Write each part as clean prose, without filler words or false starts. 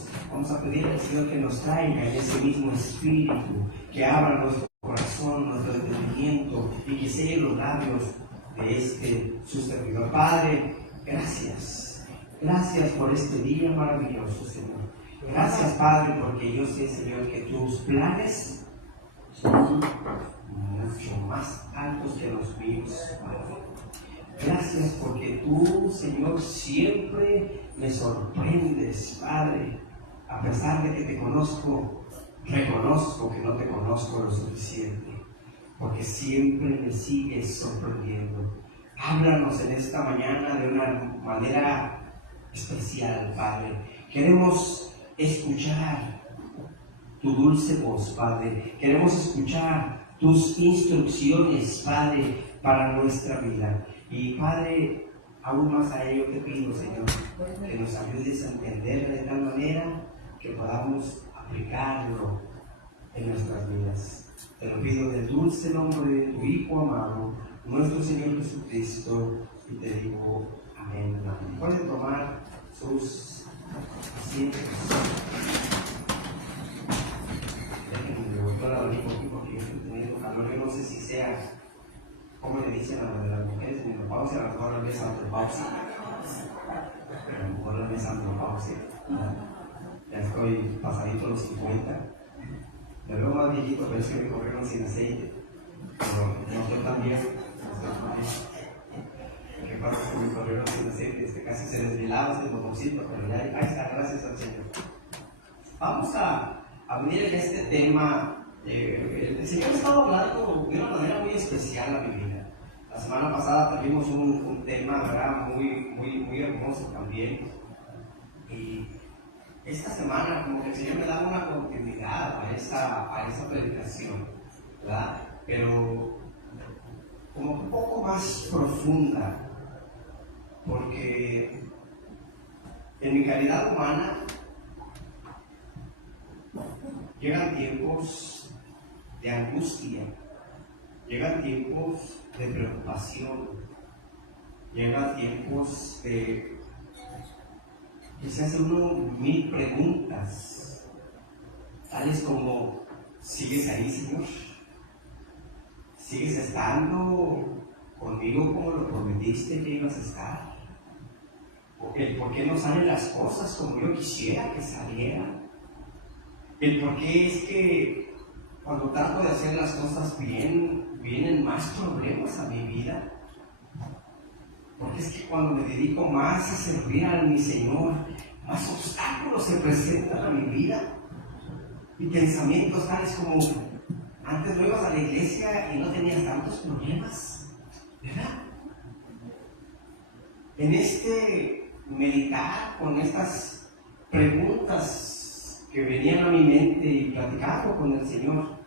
juntos vamos a pedir al Señor que nos traiga en ese mismo espíritu, que abra nuestro corazón, nuestro entendimiento y que selle los labios de su servidor. Padre, gracias. Gracias por este día maravilloso, Señor. Gracias, Padre, porque yo sé, Señor, que tus planes son mucho más altos que los míos, Padre. Gracias porque tú, Señor, siempre me sorprendes, Padre. A pesar de que te conozco, reconozco que no te conozco lo suficiente, porque siempre me sigues sorprendiendo. Háblanos en esta mañana de una manera especial, Padre. Queremos escuchar tu dulce voz, Padre. Queremos escuchar tus instrucciones, Padre, para nuestra vida. Y, Padre, aún más a ello te pido, Señor, que nos ayudes a entender de tal manera que podamos aplicarlo en nuestras vidas. Te lo pido en el dulce nombre de tu Hijo amado, nuestro Señor Jesucristo, y te digo amén. Pueden tomar sus asientos. Déjenme levantar la orilla porque yo estoy teniendo calor. Yo no sé si sea, como le dicen a las mujeres, menopausia, a lo mejor la mesa andropausia. Pero a lo mejor la mesa andropausia. Ya estoy pasadito los 50. Me veo más viejito, pero es que me corrieron sin aceite. Pero no estoy tan viejo. ¿Qué pasa? Que me corrieron sin aceite. Casi se desvelaba ese botoncito, pero ya ahí está, gracias al Señor. Vamos a venir en este tema. El Señor ha estado hablando de una manera muy especial a mi vida. La semana pasada tuvimos un tema, ¿verdad? muy hermoso también. Y esta semana como que el Señor me da una continuidad a esa predicación, ¿verdad? Pero como un poco más profunda, porque en mi calidad humana llegan tiempos de angustia, llegan tiempos de preocupación, llegan tiempos de que se hace uno mil preguntas, tales como: ¿sigues ahí, Señor? ¿Sigues estando conmigo como lo prometiste que ibas a estar? El por qué no salen las cosas como yo quisiera que salieran. El por qué es que cuando trato de hacer las cosas bien, vienen más problemas a mi vida. Porque es que cuando me dedico más a servir a mi Señor, más obstáculos se presentan a mi vida. Y pensamientos tales como: antes no ibas a la iglesia y no tenías tantos problemas, ¿verdad? En este meditar con estas preguntas que venían a mi mente y platicando con el Señor,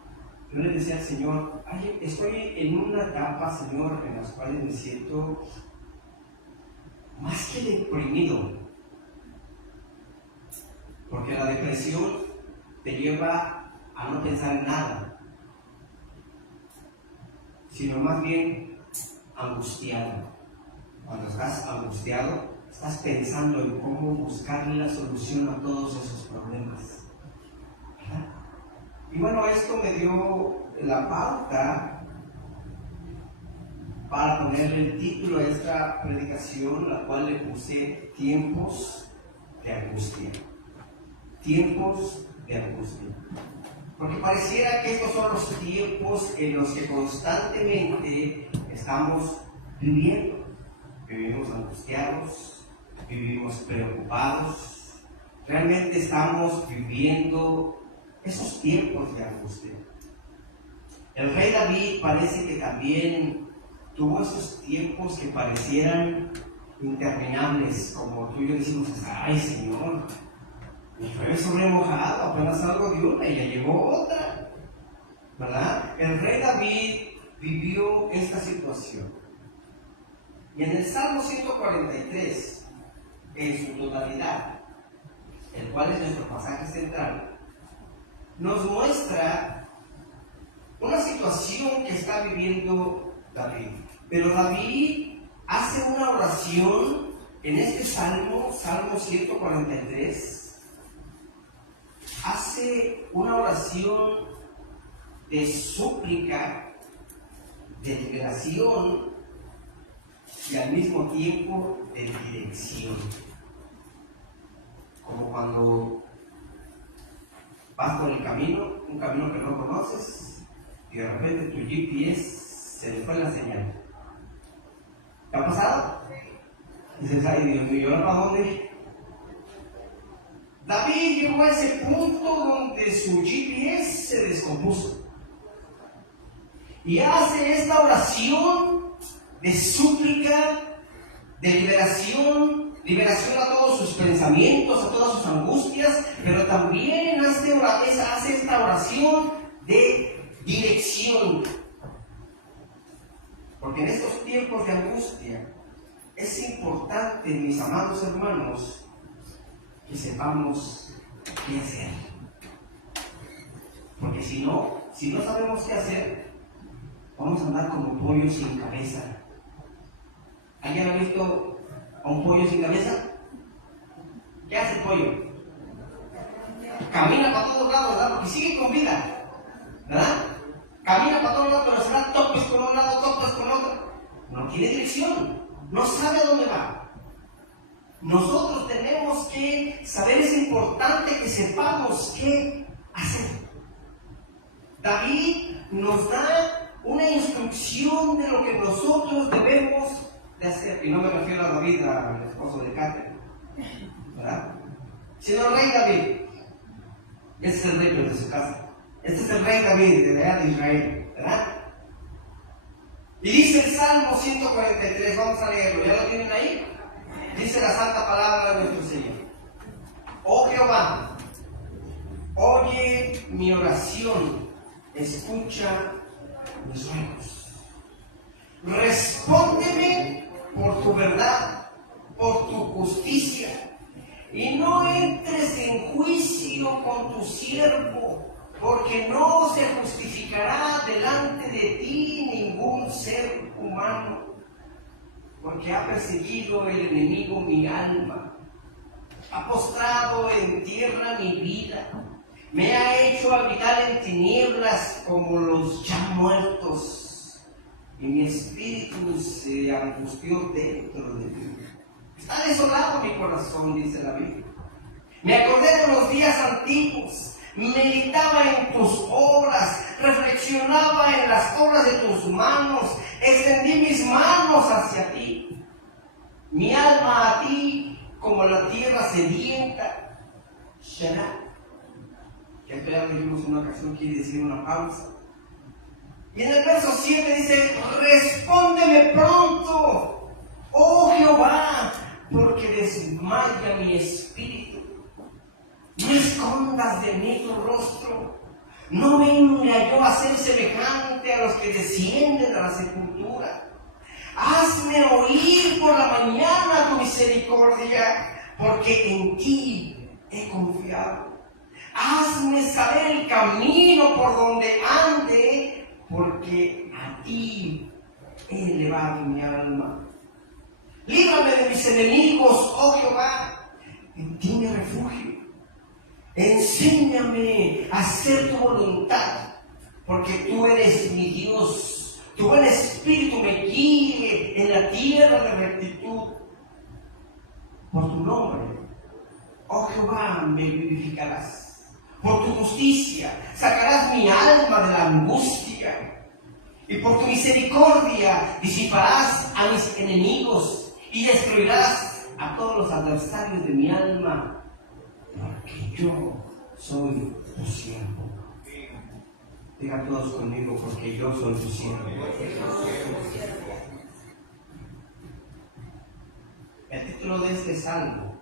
yo le decía al Señor: estoy en una etapa, Señor, en las cuales me siento más que deprimido, porque la depresión te lleva a no pensar en nada, sino más bien angustiado. Cuando estás angustiado, estás pensando en cómo buscarle la solución a todos esos problemas, ¿verdad? Y bueno, esto me dio la pauta para ponerle el título a esta predicación, la cual le puse tiempos de angustia. Tiempos de angustia. Porque pareciera que estos son los tiempos en los que constantemente estamos viviendo. Vivimos angustiados, vivimos preocupados. Realmente estamos viviendo esos tiempos de angustia. El rey David parece que también tuvo esos tiempos que parecieran interminables, como tú y yo decimos: ay, Señor, me fue sobre mojado, apenas salgo de una y ya llegó otra, ¿verdad? El rey David vivió esta situación. Y en el Salmo 143, en su totalidad, el cual es nuestro pasaje central, nos muestra una situación que está viviendo David. Pero David hace una oración en este Salmo 143, una oración de súplica, de liberación y al mismo tiempo de dirección. Como cuando vas por el camino, un camino que no conoces, y de repente tu GPS se le fue la señal. ¿Te ha pasado? Dices, ay Dios mío, ¿ahora para dónde? David llegó a ese punto donde su GPS se descompuso. Y hace esta oración de súplica, de liberación a todos sus pensamientos, a todas sus angustias, pero también hace esta oración de dirección. Porque en estos tiempos de angustia es importante, mis amados hermanos, que sepamos qué hacer. Porque si no sabemos qué hacer, vamos a andar como pollos sin cabeza. ¿Alguien ha visto a un pollo sin cabeza? ¿Qué hace el pollo? Camina para todos lados, ¿verdad? Porque sigue con vida, ¿verdad? Camina para todos lados, pero se da topes con un lado, topes con otro. No tiene dirección, no sabe a dónde va. Nosotros tenemos que saber, es importante que sepamos qué hacer. David nos da una instrucción de lo que nosotros debemos de hacer. Y no me refiero a David, al esposo de Catherine, ¿verdad? Sino al rey David. Este es el rey de su casa. Este es el rey David de Israel, ¿verdad? Y dice el Salmo 143, vamos a leerlo, ¿ya lo tienen ahí? Dice la santa palabra de nuestro Señor. Oh Jehová, oye mi oración, escucha mis ruegos. Respóndeme por tu verdad, por tu justicia, y no entres en juicio con tu siervo, porque no se justificará delante de ti ningún ser humano, porque ha perseguido el enemigo mi alma, ha postrado en tierra mi vida, me ha hecho habitar en tinieblas como los ya muertos, y mi espíritu se angustió dentro de mí. Está desolado mi corazón, dice la Biblia. Me acordé de los días antiguos, meditaba en tus obras, reflexionaba en las obras de tus manos, extendí mis manos hacia ti. Mi alma a ti como la tierra sedienta. Shana. Que esto ya lo dijimos en una ocasión, quiere decir una pausa. Y en el verso 7 dice, respóndeme pronto, oh Jehová, porque desmaya mi espíritu. No escondas de mí tu rostro, no venga yo a ser semejante a los que descienden a la sepultura. Hazme oír por la mañana tu misericordia, porque en ti he confiado. Hazme saber el camino por donde ande, porque a ti he elevado mi alma. Líbrame de mis enemigos, oh Jehová, en ti me refugio. Enséñame a hacer tu voluntad, porque tú eres mi Dios. Tu buen espíritu me guíe en la tierra de rectitud. Por tu nombre, oh Jehová, me vivificarás. Por tu justicia sacarás mi alma de la angustia. Y por tu misericordia disiparás a mis enemigos y destruirás a todos los adversarios de mi alma. Porque yo soy tu siervo. Digan todos conmigo, porque yo soy tu siervo. El título de este salmo,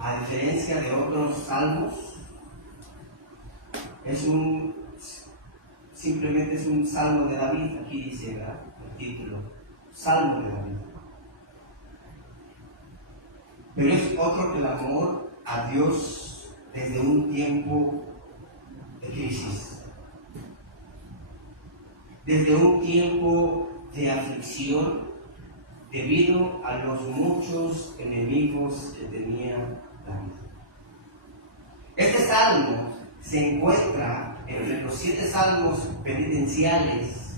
a diferencia de otros salmos, simplemente es un salmo de David. Aquí dice, ¿verdad?, el título, Salmo de David. Pero es otro clamor a Dios desde un tiempo de crisis, desde un tiempo de aflicción, debido a los muchos enemigos que tenía David. Este salmo se encuentra entre los 7 salmos penitenciales.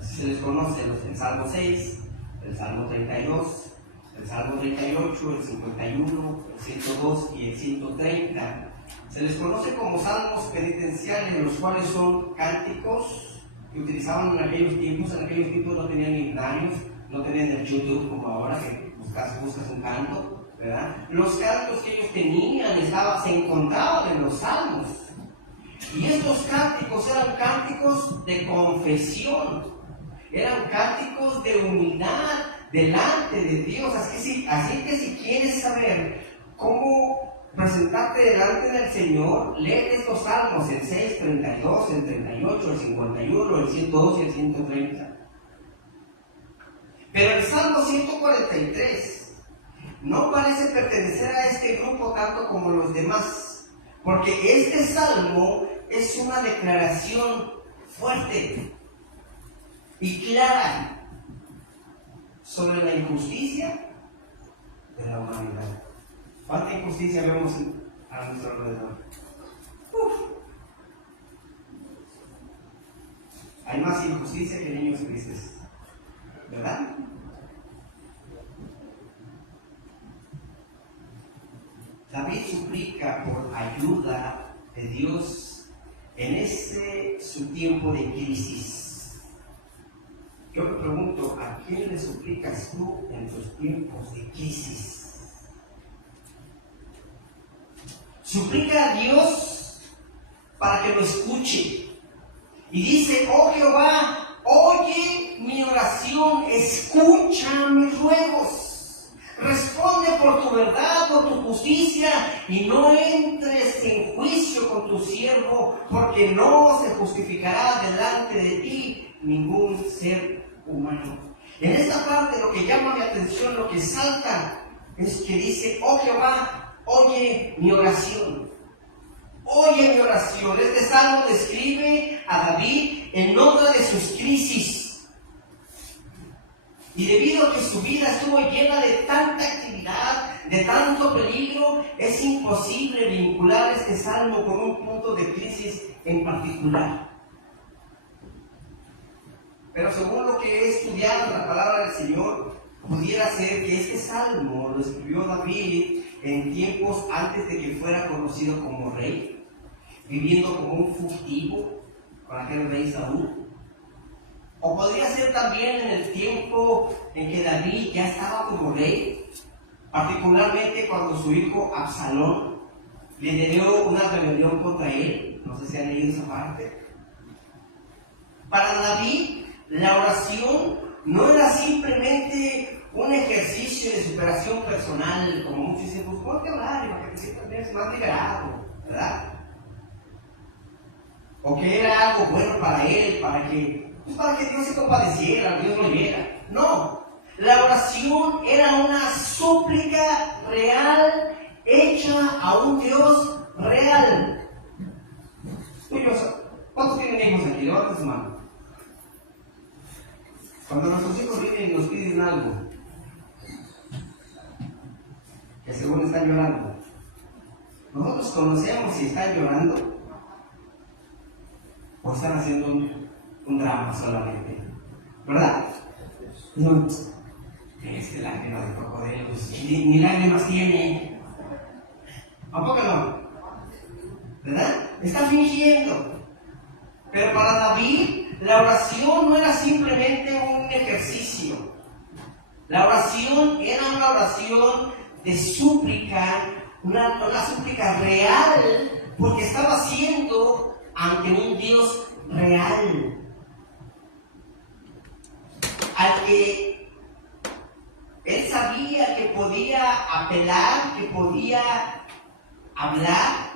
Se les conoce el Salmo 6, el Salmo 32, el Salmo 38, el 51, el 102 y el 130. Se les conoce como salmos penitenciales, los cuales son cánticos que utilizaban en aquellos tiempos. En aquellos tiempos no tenían himnarios, no tenían el YouTube como ahora, que buscas un canto, ¿verdad? Los cantos que ellos tenían se encontraban en los salmos. Y estos cánticos eran cánticos de confesión, eran cánticos de humildad delante de Dios. Así que si quieres saber cómo presentarte delante del Señor, lee estos salmos, el 6, 32, el 38, el 51, el 102 y el 130. Pero el Salmo 143 no parece pertenecer a este grupo tanto como los demás, porque este salmo es una declaración fuerte y clara sobre la injusticia de la humanidad. ¿Cuánta injusticia vemos a nuestro alrededor? Hay más injusticia que niños tristes, ¿verdad? David suplica por ayuda de Dios en su tiempo de crisis. Yo me pregunto, ¿a quién le suplicas tú en tus tiempos de crisis? Suplica a Dios para que lo escuche. Y dice: oh Jehová, oye mi oración, escucha mis ruegos. Responde por tu verdad, por tu justicia, y no entres en juicio con tu siervo, porque no se justificará delante de ti ningún ser humano. En esta parte lo que llama mi atención, lo que salta, es que dice: oh Jehová, oye mi oración. Oye mi oración. Este salmo describe a David en otra de sus crisis. Y debido a que su vida estuvo llena de tanta actividad, de tanto peligro, es imposible vincular este salmo con un punto de crisis en particular. Pero según lo que he estudiado en la palabra del Señor, pudiera ser que este salmo lo escribió David en tiempos antes de que fuera conocido como rey, viviendo como un fugitivo con aquel rey Saúl. O podría ser también en el tiempo en que David ya estaba como rey, particularmente cuando su hijo Absalón le dio una rebelión contra él. No sé si han leído esa parte. Para David, la oración no era simplemente un ejercicio de superación personal, como muchos dicen: pues ponte a orar para que te sientas más liberado, ¿verdad? O que era algo bueno para él, para que Dios se compadeciera, Dios lo oyera. No, la oración era una súplica real, hecha a un Dios real. ¿Cuántos tienen hijos aquí? Levanten su mano. Cuando nuestros hijos vienen y nos piden algo, que según están llorando, nosotros conocemos si están llorando o están haciendo un drama solamente, ¿verdad? No, es lágrima de cocodrilo, pues, ni lágrimas tiene. ¿A poco no? ¿Verdad? Está fingiendo. Pero para David, la oración no era simplemente un ejercicio. La oración era una oración de súplica, una súplica real, porque estaba siendo ante un Dios real, al que él sabía que podía apelar, que podía hablar,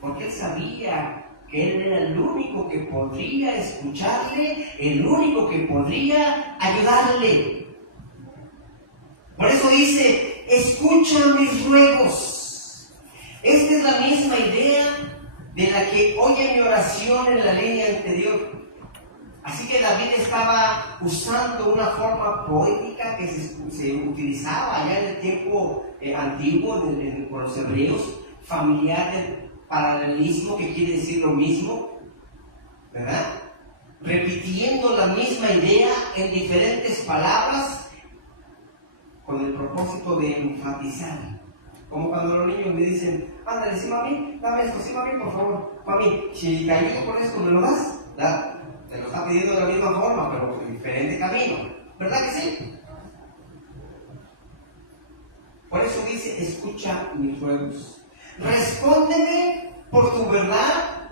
porque él sabía que él era el único que podría escucharle, el único que podría ayudarle. Por eso dice: escucha mis ruegos. Esta es la misma idea de la que oye mi oración en la línea anterior. Así que David estaba usando una forma poética que se utilizaba allá en el tiempo antiguo con los hebreos, familiar paralelismo que quiere decir lo mismo, ¿verdad? Repitiendo la misma idea en diferentes palabras con el propósito de enfatizar. Como cuando los niños me dicen, ándale, sí mami, dame esto, sí mami, por favor, mami, si te ayudo con esto, ¿me lo das? ¿Verdad? Te lo está pidiendo de la misma forma, pero en diferente camino, ¿verdad que sí? Por eso dice, escucha mis ruegos. Respóndeme por tu verdad,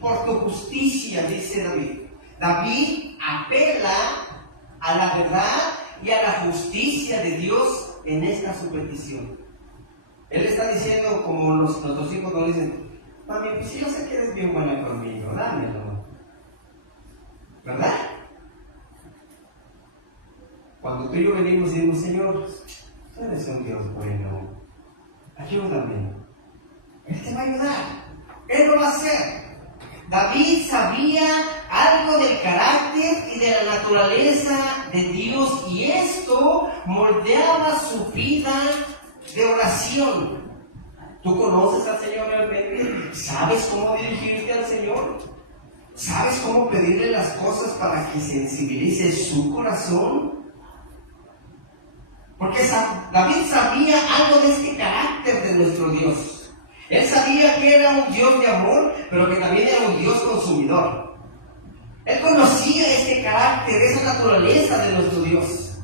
por tu justicia, dice David. David apela a la verdad y a la justicia de Dios en esta su petición. Él está diciendo, como nuestros hijos nos dicen, mami, pues yo sé que eres bien buena conmigo, dámelo. ¿Verdad? Cuando tú y yo venimos y decimos, Señor, tú eres un Dios bueno, ayúdame. Él te va a ayudar, Él lo va a hacer. David sabía algo del carácter y de la naturaleza de Dios, y esto moldeaba su vida de oración. ¿Tú conoces al Señor realmente? ¿Sabes cómo dirigirte al Señor? ¿Sabes cómo pedirle las cosas para que sensibilice su corazón? Porque David sabía algo de este carácter de nuestro Dios. Él sabía que era un Dios de amor, pero que también era un Dios consumidor. Él conocía este carácter, esa naturaleza de nuestro Dios.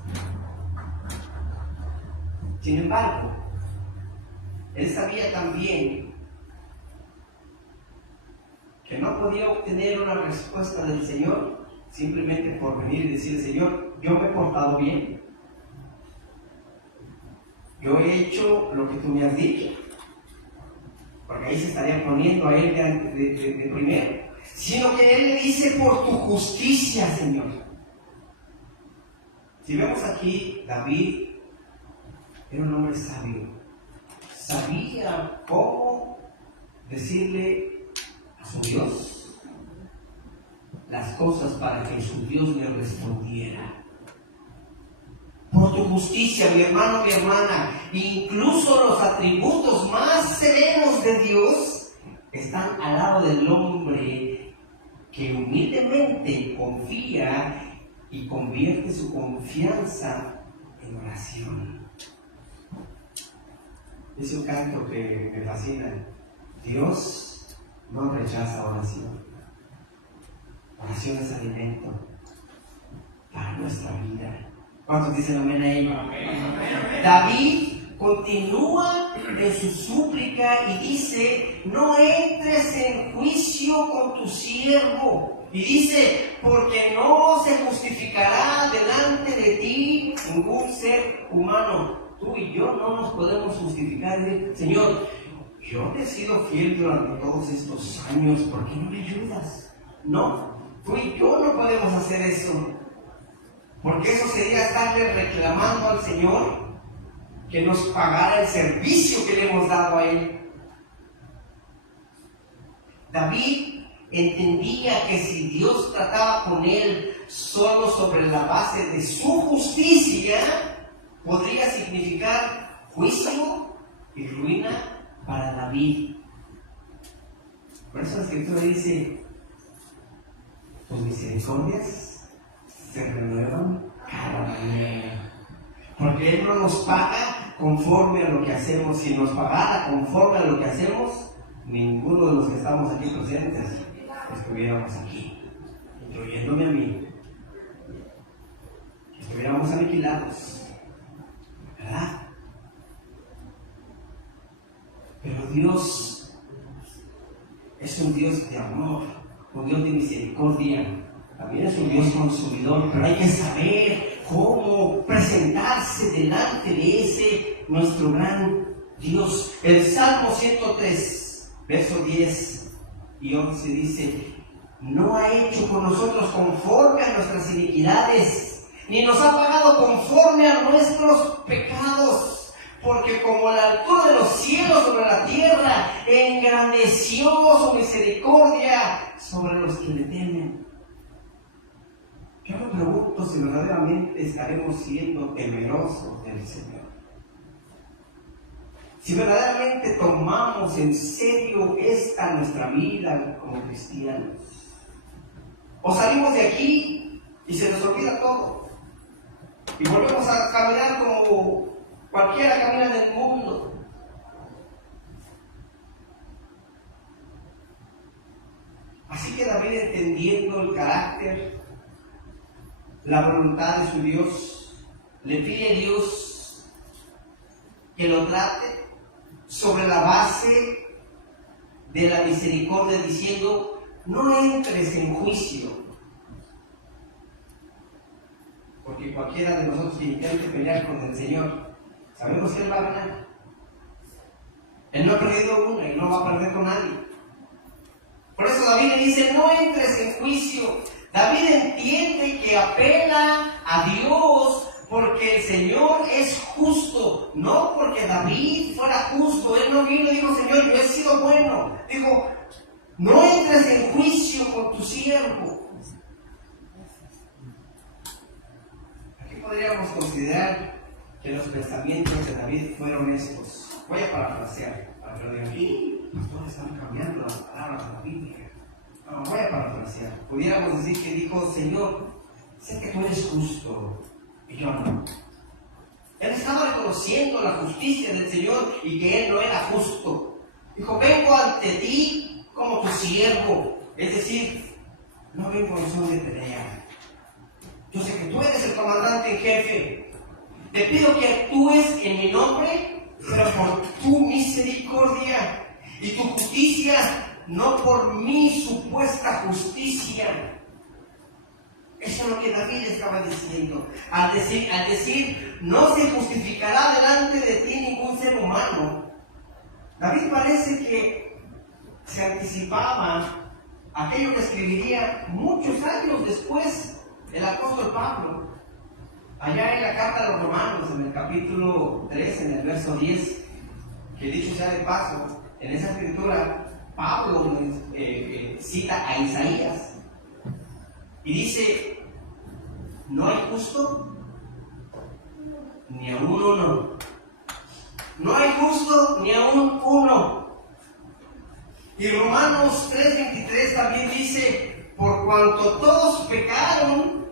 Sin embargo, él sabía también que no podía obtener una respuesta del Señor simplemente por venir y decirle, Señor, yo me he portado bien. Yo he hecho lo que tú me has dicho. Porque ahí se estaría poniendo a él de primero. Sino que él le dice, por tu justicia, Señor. Si vemos aquí, David era un hombre sabio. Sabía cómo decirle a su Dios las cosas para que su Dios le respondiera. Por tu justicia, mi hermano, mi hermana, incluso los atributos más serenos de Dios están al lado del hombre que humildemente confía y convierte su confianza en oración. Es un canto que me fascina. Dios no rechaza oración. Oración es alimento para nuestra vida. ¿Cuántos dicen amén a ello? David continúa en su súplica y dice, no entres en juicio con tu siervo. Y dice, porque no se justificará delante de ti ningún ser humano. Tú y yo no nos podemos justificar. Señor, yo te he sido fiel durante todos estos años, ¿por qué no me ayudas? No, tú y yo no podemos hacer eso. Porque eso sería estarle reclamando al Señor que nos pagara el servicio que le hemos dado a Él. David entendía que si Dios trataba con él solo sobre la base de su justicia, podría significar juicio y ruina para David. Por eso la Escritura dice, tus misericordias se renuevan cada mañana. Porque Él no nos paga conforme a lo que hacemos. Si nos pagara conforme a lo que hacemos, ninguno de los que estamos aquí presentes estuviéramos aquí, incluyéndome a mí. Estuviéramos aniquilados, ¿verdad? Pero Dios es un Dios de amor, un Dios de misericordia. También es un Dios consumidor, pero hay que saber cómo presentarse delante de ese nuestro gran Dios. El Salmo 103, verso 10 y 11 dice, no ha hecho con nosotros conforme a nuestras iniquidades, ni nos ha pagado conforme a nuestros pecados, porque como la altura de los cielos sobre la tierra, engrandeció su misericordia sobre los que le temen. Yo me pregunto si verdaderamente estaremos siendo temerosos del Señor. Si verdaderamente tomamos en serio nuestra vida como cristianos. O salimos de aquí y se nos olvida todo. Y volvemos a caminar como cualquiera camina en el mundo. Así que David, entendiendo el carácter, la voluntad de su Dios, le pide a Dios que lo trate sobre la base de la misericordia, diciendo: no entres en juicio. Porque cualquiera de nosotros que intente pelear con el Señor, sabemos que Él va a ganar. Él no ha perdido una y no va a perder con nadie. Por eso David le dice: no entres en juicio. David entiende que apela a Dios porque el Señor es justo, no porque David fuera justo. Él no vino y dijo: Señor, yo he sido bueno. Dijo: no entres en juicio con tu siervo. Aquí podríamos considerar que los pensamientos de David fueron estos. Voy a parafrasear, pero de aquí, pastores, están cambiando las palabras de la Biblia. No, voy a parafrasear. Pudiéramos decir que dijo: Señor, sé que tú eres justo y yo no. Él estaba reconociendo la justicia del Señor y que Él no era justo. Dijo: vengo ante ti como tu siervo. Es decir, no vengo en son de pelea. Yo sé que tú eres el comandante en jefe. Te pido que actúes en mi nombre, pero por tu misericordia y tu justicia, no por mi supuesta justicia. Eso es lo que David estaba diciendo. Al decir, no se justificará delante de ti ningún ser humano. David parece que se anticipaba aquello que escribiría muchos años después el apóstol Pablo. Allá en la carta a los Romanos, en el capítulo 3, en el verso 10, que dicho sea de paso, en esa escritura Pablo cita a Isaías y dice: no hay justo ni a uno. No hay justo ni a uno. Y Romanos 3:23 también dice: por cuanto todos pecaron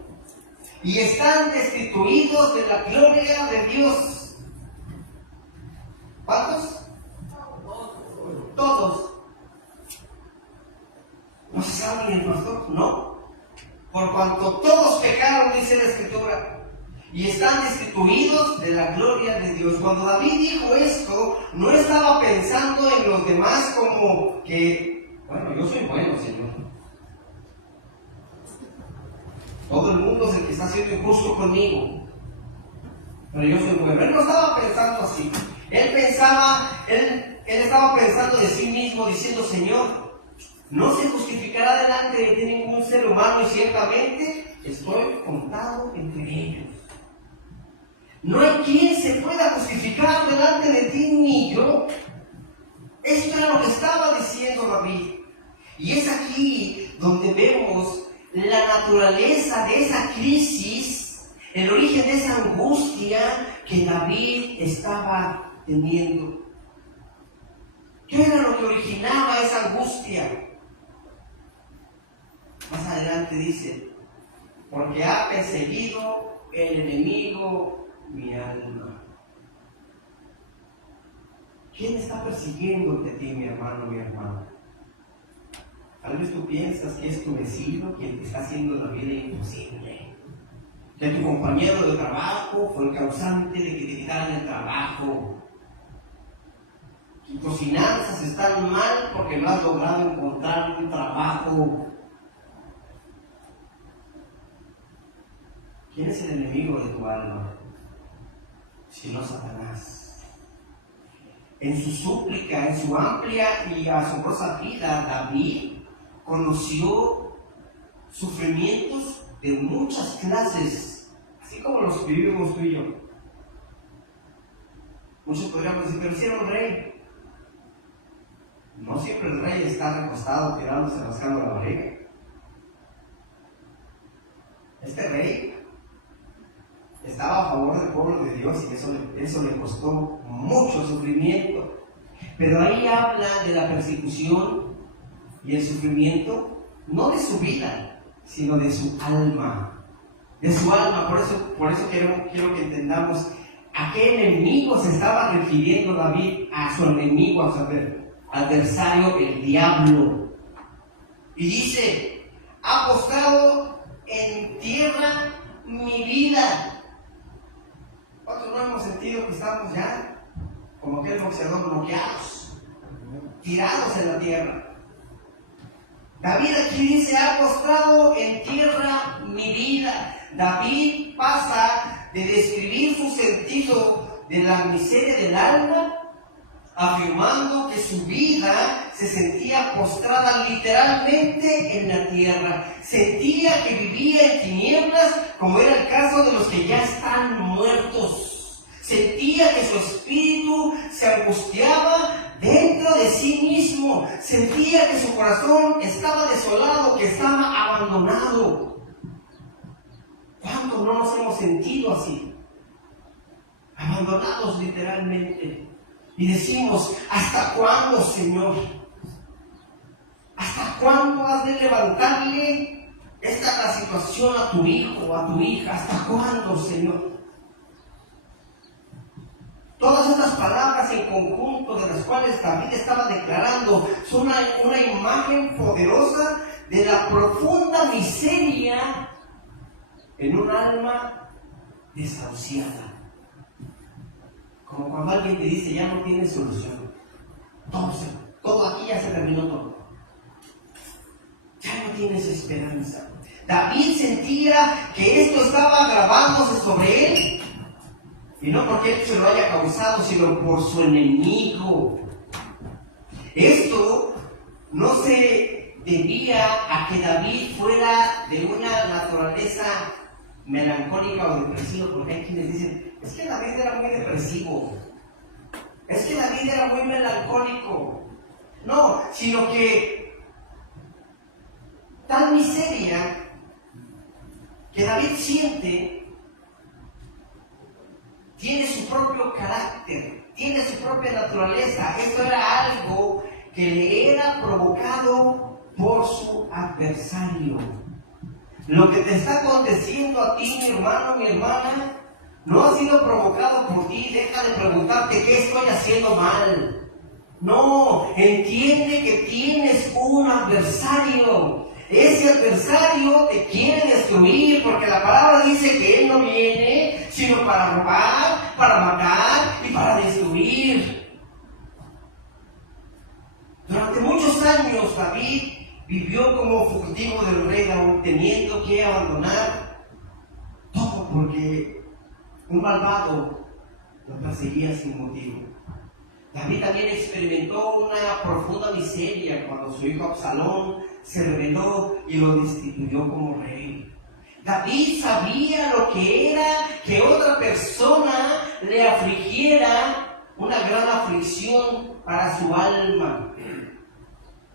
y están destituidos de la gloria de Dios. ¿Cuántos? Todos. ¿No se sabe ni el pastor? No. Por cuanto todos pecaron, dice la Escritura, y están destituidos de la gloria de Dios. Cuando David dijo esto, no estaba pensando en los demás como que, bueno, yo soy bueno, Señor. Todo el mundo es el que está siendo injusto conmigo, pero yo soy bueno. Él no estaba pensando así. Él estaba pensando de sí mismo, diciendo: Señor, no se justificará delante de ti ningún ser humano, y ciertamente estoy contado entre ellos. No hay quien se pueda justificar delante de ti, ni yo. Esto era lo que estaba diciendo David. Y es aquí donde vemos la naturaleza de esa crisis, el origen de esa angustia que David estaba teniendo. ¿Qué era lo que originaba esa angustia? Más adelante dice: porque ha perseguido el enemigo mi alma. ¿Quién está persiguiéndote a ti, mi hermano, mi hermana? Tal vez tú piensas que es tu vecino quien te está haciendo la vida imposible, que tu compañero de trabajo fue el causante de que te quitaran el trabajo, que tus finanzas están mal porque no has logrado encontrar un trabajo. ¿Quién es el enemigo de tu alma? Sino Satanás. En su súplica, en su amplia y asombrosa vida, David conoció sufrimientos de muchas clases, así como los que vivimos tú y yo. Muchos podríamos decir: pero si era un rey. No siempre el rey está recostado, tirándose, rascando la barriga. Este rey estaba a favor del pueblo de Dios, y eso le costó mucho sufrimiento. Pero ahí habla de la persecución y el sufrimiento, no de su vida, sino de su alma. De su alma. Por eso quiero que entendamos a qué enemigo se estaba refiriendo David, a su enemigo, a su adversario, el diablo. Y dice: ha postrado en tierra mi vida. ¿Cuántos no hemos sentido que estamos ya, como aquel boxeador, bloqueados, tirados en la tierra? David aquí dice: ha postrado en tierra mi vida. David pasa de describir su sentido de la miseria del alma, afirmando que su vida se sentía postrada literalmente en la tierra. Sentía que vivía en tinieblas, como era el caso de los que ya están muertos. Sentía que su espíritu se angustiaba dentro de sí mismo. Sentía que su corazón estaba desolado, que estaba abandonado. ¿Cuántos no nos hemos sentido así? Abandonados literalmente. Y decimos: ¿hasta cuándo, Señor? ¿Hasta cuándo has de levantarle la situación a tu hijo o a tu hija? ¿Hasta cuándo, Señor? Todas estas palabras en conjunto, de las cuales David estaba declarando, son una imagen poderosa de la profunda miseria en un alma desahuciada. Como cuando alguien te dice: ya no tienes solución. Todo aquí ya se terminó todo. Ya no tienes esperanza. David sentía que esto estaba agravándose sobre él. Y no porque él se lo haya causado, sino por su enemigo. Esto no se debía a que David fuera de una naturaleza melancólica o depresiva, porque hay quienes dicen: es que David era muy depresivo, es que David era muy melancólico. No, sino que tal miseria que David siente tiene su propio carácter, tiene su propia naturaleza. Esto era algo que le era provocado por su adversario. Lo que te está aconteciendo a ti, mi hermano, mi hermana, no ha sido provocado por ti. Deja de preguntarte: ¿qué estoy haciendo mal? No, entiende que tienes un adversario. Ese adversario te quiere destruir, porque la palabra dice que él no viene sino para robar, para matar y para destruir. Durante muchos años David vivió como fugitivo del rey David, teniendo que abandonar todo porque un malvado lo perseguía sin motivo. David también experimentó una profunda miseria cuando su hijo Absalón se rebeló y lo destituyó como rey. David sabía lo que era que otra persona le afligiera, una gran aflicción para su alma.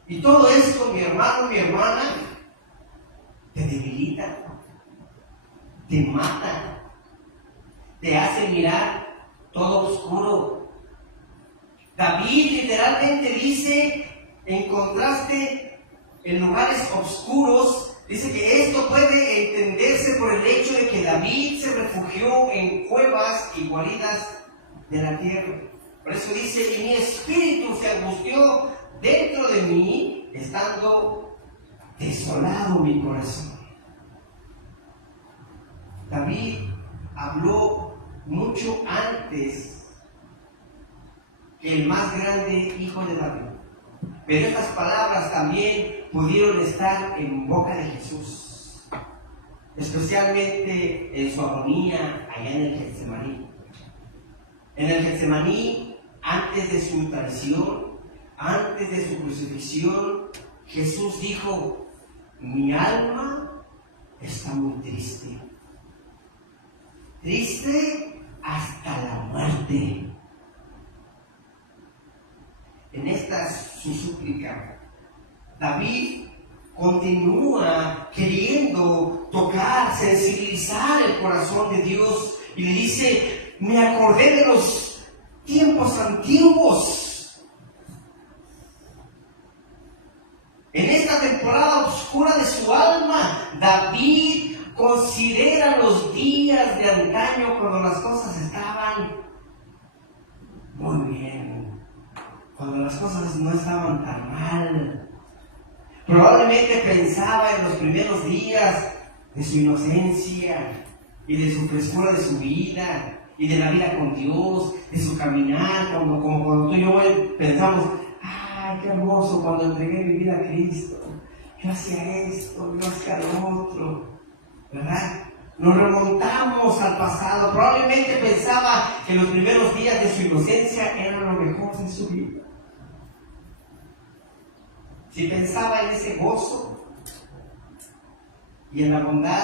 Y todo esto, mi hermano, mi hermana, te debilita, te mata, te hace mirar todo oscuro. David literalmente dice, en contraste, en lugares oscuros, dice que esto puede entenderse por el hecho de que David se refugió en cuevas y guaridas de la tierra. Por eso dice: y mi espíritu se angustió dentro de mí, estando desolado mi corazón. David habló mucho antes que el más grande hijo de David. Pero estas palabras también pudieron estar en boca de Jesús, especialmente en su agonía allá en el Getsemaní. En el Getsemaní, antes de su traición, antes de su crucifixión, Jesús dijo: mi alma está muy triste, triste hasta la muerte. En esta su súplica, David continúa queriendo tocar, sensibilizar el corazón de Dios, y le dice: me acordé de los tiempos antiguos. En David considera los días de antaño cuando las cosas estaban muy bien, cuando las cosas no estaban tan mal. Probablemente pensaba en los primeros días de su inocencia y de su frescura de su vida y de la vida con Dios, de su caminar, como cuando tú y yo pensamos, ¡ay, qué hermoso cuando entregué mi vida a Cristo! Yo hacía esto, yo hacía lo otro, ¿verdad? Nos remontamos al pasado. Probablemente pensaba que los primeros días de su inocencia eran lo mejor de su vida. Si pensaba en ese gozo y en la bondad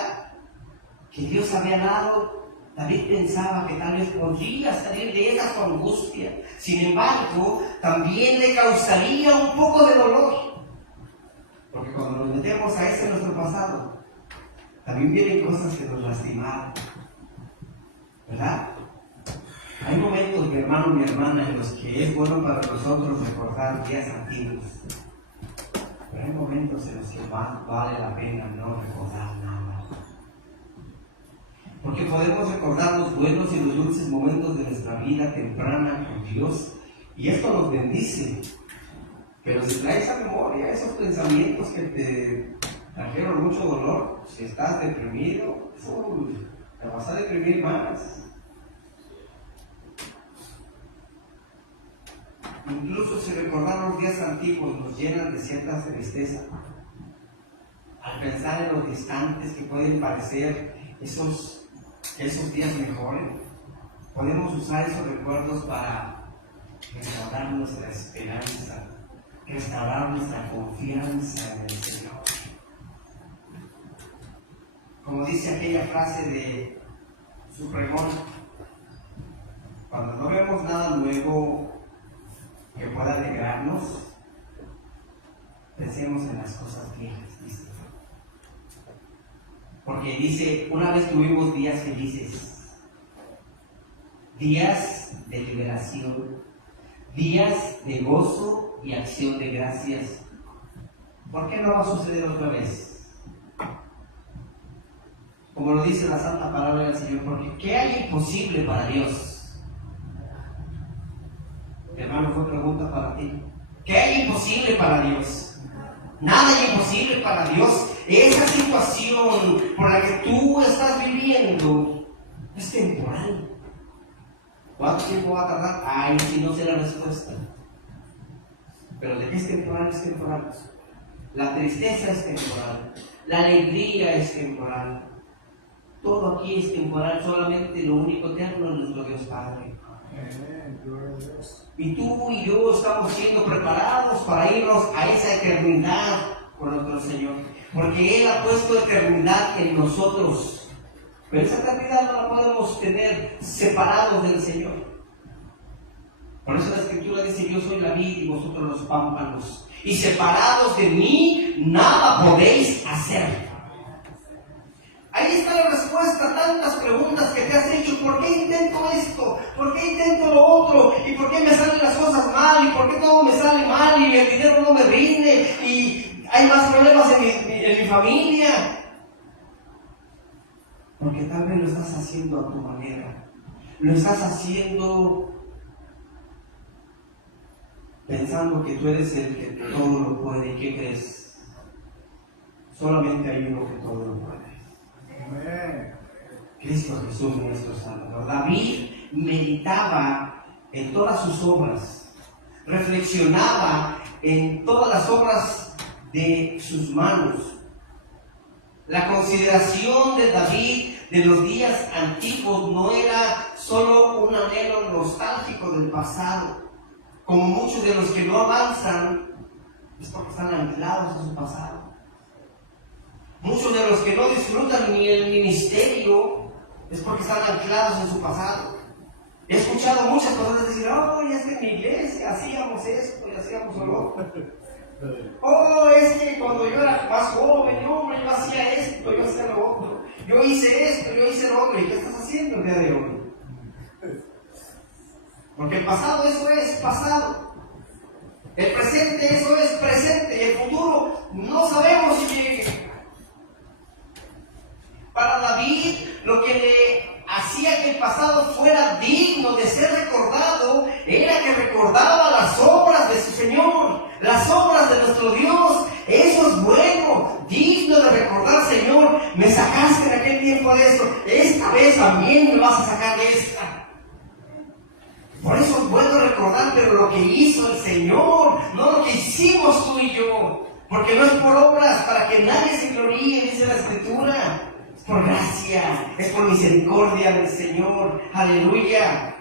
que Dios había dado, David pensaba que tal vez podría salir de esa su angustia. Sin embargo, también le causaría un poco de dolor. Porque cuando nos metemos a ese nuestro pasado, también vienen cosas que nos lastimaron, ¿verdad? Hay momentos, mi hermano, mi hermana, en los que es bueno para nosotros recordar días antiguos. Pero hay momentos en los que más vale la pena no recordar nada. Porque podemos recordar los buenos y los dulces momentos de nuestra vida temprana con Dios, y esto nos bendice. Pero si traes a memoria esos pensamientos que te trajeron mucho dolor, si estás deprimido, te vas a deprimir más. Incluso si recordar los días antiguos nos llenan de cierta tristeza, al pensar en los distantes que pueden parecer esos días mejores, podemos usar esos recuerdos para restaurar nuestra esperanza, restaurar nuestra confianza en el Señor. Como dice aquella frase de su pregón, cuando no vemos nada nuevo que pueda alegrarnos, pensemos en las cosas viejas, dice. Porque dice, una vez tuvimos días felices, días de liberación, días de gozo y acción de gracias. ¿Por qué no va a suceder otra vez? Como lo dice la santa palabra del Señor, porque ¿qué hay imposible para Dios? Hermano, fue pregunta para ti. ¿Qué hay imposible para Dios? Nada hay imposible para Dios. Esa situación por la que tú estás viviendo es temporal. ¿Cuánto tiempo va a tardar? Ay, si no sé la respuesta. Pero de qué es temporal, es temporal. La tristeza es temporal. La alegría es temporal. Todo aquí es temporal. Solamente lo único eterno es nuestro Dios Padre. Y tú y yo estamos siendo preparados para irnos a esa eternidad con nuestro Señor. Porque Él ha puesto eternidad en nosotros. Pero esa eternidad no la podemos tener separados del Señor. Por eso la Escritura dice, yo soy la vid y vosotros los pámpanos. Y separados de mí, nada podéis hacer. Ahí está la respuesta a tantas preguntas que te has hecho. ¿Por qué intento esto? ¿Por qué intento lo otro? ¿Y por qué me salen las cosas mal? ¿Y por qué todo me sale mal? ¿Y el dinero no me rinde? ¿Y hay más problemas en mi familia? Porque tal vez lo estás haciendo a tu manera. Lo estás haciendo pensando que tú eres el que todo lo puede. ¿Y qué crees? Solamente hay uno que todo lo puede. Cristo Jesús nuestro Salvador. David meditaba en todas sus obras, reflexionaba en todas las obras de sus manos. La consideración de David de los días antiguos no era solo un anhelo nostálgico del pasado, como muchos de los que no avanzan es porque están anclados a su pasado. Muchos de los que no disfrutan ni el ministerio es porque están anclados en su pasado. He escuchado muchas cosas decir, oh, ya es que en mi iglesia hacíamos esto y hacíamos lo otro. Oh, es que cuando yo era más joven, hombre, yo hacía esto, yo hacía lo otro. Yo hice esto, yo hice lo otro. ¿Y qué estás haciendo el día de hoy? Porque el pasado, eso es pasado. El presente, eso es presente. Y el futuro, no sabemos si llegue. las obras de nuestro Dios. Eso es bueno, digno de recordar. Señor, me sacaste en aquel tiempo de esto, esta vez también me vas a sacar de esta. Por eso es bueno recordar, pero lo que hizo el Señor, no lo que hicimos tú y yo. Porque no es por obras para que nadie se gloríe, dice la Escritura. Es por gracia, es por misericordia del Señor. Aleluya.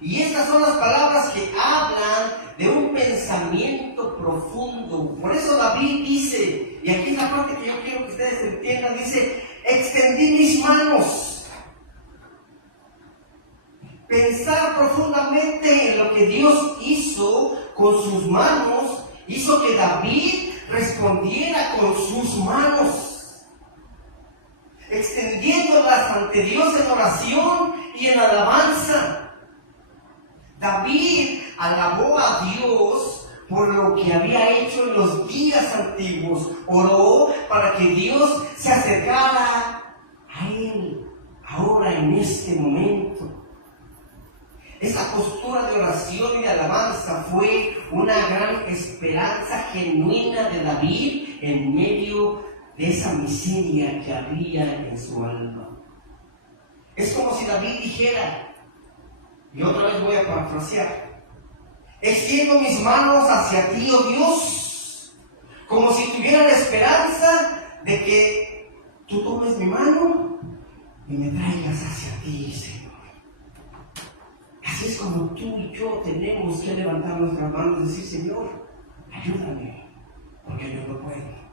Y estas son las palabras que hablan de un pensamiento profundo. Por eso David dice, y aquí es la parte que yo quiero que ustedes entiendan, dice, extendí mis manos. Pensar profundamente en lo que Dios hizo con sus manos, hizo que David respondiera con sus manos, extendiéndolas ante Dios en oración y en alabanza. David alabó a Dios por lo que había hecho en los días antiguos. Oró para que Dios se acercara a él ahora en este momento. Esa postura de oración y de alabanza fue una gran esperanza genuina de David en medio de esa miseria que había en su alma. Es como si David dijera, y otra vez voy a parafrasear, extiendo mis manos hacia ti, oh Dios, como si tuviera la esperanza de que tú tomes mi mano y me traigas hacia ti, Señor. Así es como tú y yo tenemos que levantar nuestras manos y decir, Señor, ayúdame, porque yo no puedo.